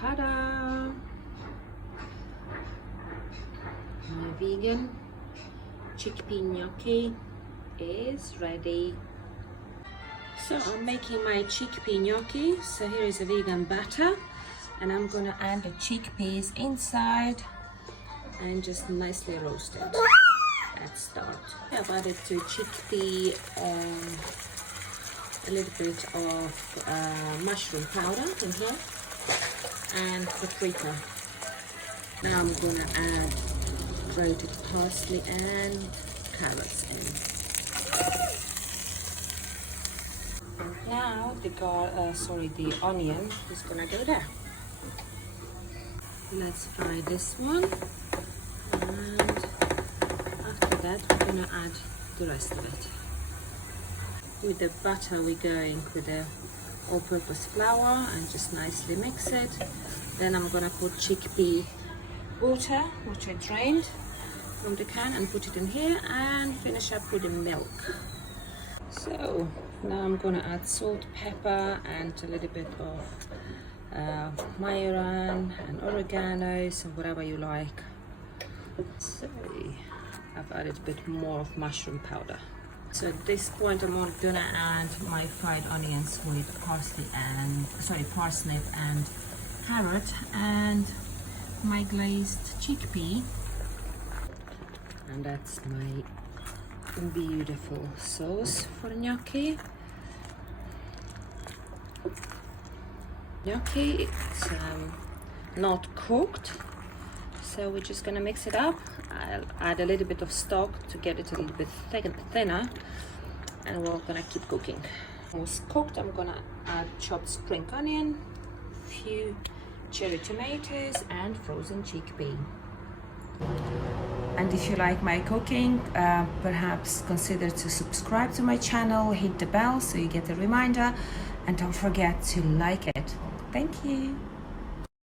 Ta-da! My vegan chickpea gnocchi is ready. So I'm making my chickpea gnocchi. So here is a vegan batter, and I'm gonna add the chickpeas inside and just nicely roast it at start. I've added to chickpea a little bit of mushroom powder in here and paprika. Now I'm gonna add grated parsley and carrots in. Now the onion is gonna go there. Let's fry this one, and after that we're gonna add the rest of it. With the butter we're going with the all-purpose flour and just nicely mix it. Then I'm gonna put chickpea water, which I drained from the can, and put it in here, and finish up with the milk. So now I'm gonna add salt, pepper, and a little bit of majoran and oregano, so whatever you like. So I've added a bit more of mushroom powder. So at this point I'm gonna add my fried onions with parsnip and carrot, and my glazed chickpea, and that's my beautiful sauce for gnocchi. Gnocchi, it's not cooked, so we're just gonna mix it up. I'll add a little bit of stock to get it a little bit thinner, and we're gonna keep cooking. Once cooked, I'm gonna add chopped spring onion, few cherry tomatoes, and frozen chickpea. And if you like my cooking, perhaps consider to subscribe to my channel, hit the bell so you get a reminder, and don't forget to like it. Thank you.